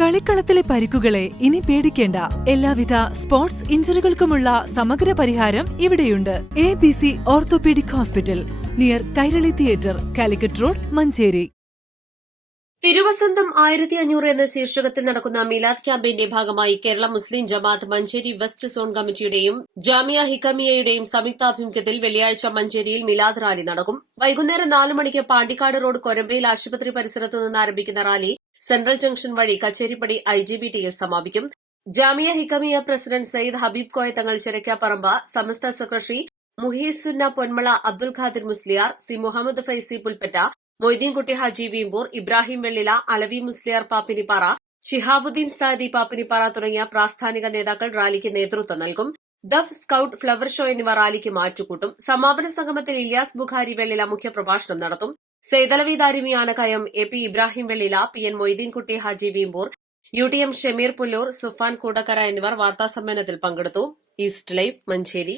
കളിക്കളത്തിലെ പരിക്കുകളെ ഇനി പേടിക്കേണ്ട. എല്ലാവിധ സ്പോർട്സ് ഇഞ്ചുറികൾക്കുമുള്ള സമഗ്ര പരിഹാരം ഇവിടെയുണ്ട്. ABC orthopaedic hospital, near Kairali theatre, Calicut road, Manjeri. തിരുവസന്തം 1500 എന്ന ശീർഷകത്തിൽ നടക്കുന്ന മിലാദ് ക്യാമ്പയിന്റെ ഭാഗമായി കേരള മുസ്ലിം ജമാഅത്ത് മഞ്ചേരി വെസ്റ്റ് സോൺ കമ്മിറ്റിയുടെയും ജാമിയ ഹിക്കമിയയുടെയും സംയുക്താഭിമുഖ്യത്തിൽ വെള്ളിയാഴ്ച മഞ്ചേരിയിൽ മിലാദ് റാലി നടക്കും. വൈകുന്നേരം 4 മണിക്ക് പാണ്ടിക്കാട് റോഡ് കൊരമ്പയിൽ ആശുപത്രി പരിസരത്ത് നിന്ന് ആരംഭിക്കുന്ന റാലി സെൻട്രൽ ജംഗ്ഷൻ വഴി കച്ചേരിപ്പടി IGBTയിൽ സമാപിക്കും. ജാമിയ ഹിക്കമിയ പ്രസിഡന്റ് സയ്യിദ് ഹബീബ് കോയ തങ്ങൾ ചിരക്കാപ്പറമ്പ്, സമസ്ത സെക്രട്ടറി മുഹീസുന്ന പൊന്മള അബ്ദുൽ ഖാദിർ മുസ്ലിയാർ, സി മുഹമ്മദ് ഫൈസി പുൽപ്പറ്റ, മൊയ്തീൻകുട്ടി ഹാജി വീമ്പൂർ, ഇബ്രാഹിം വെള്ളില, അലവി മുസ്ലിയാർ പാപ്പിനിപ്പാറ, ഷിഹാബുദ്ദീൻ സാദി പാപ്പിനിപ്പാറ തുടങ്ങിയ പ്രാസ്ഥാനിക നേതാക്കൾ റാലിക്ക് നേതൃത്വം നൽകും. ദഫ്, സ്കൌട്ട്, ഫ്ലവർ ഷോ എന്നിവ റാലിക്ക് മാറ്റുകൂട്ടും. സമാപന സംഗമത്തിൽ ഇല്യാസ് ബുഖാരി വെള്ളില മുഖ്യപ്രഭാഷണം നടത്തും. സെയ്തലവി ദാരിമി ആനക്കയം, AP ഇബ്രാഹിം വെള്ളില, PN മൊയ്തീൻകുട്ടി ഹാജി വീമ്പൂർ, UTM ഷമീർ പുല്ലൂർ, സുഫാൻ കൂടക്കര എന്നിവർ വാർത്താസമ്മേളനത്തിൽ പങ്കെടുത്തു. East live, Manjeri.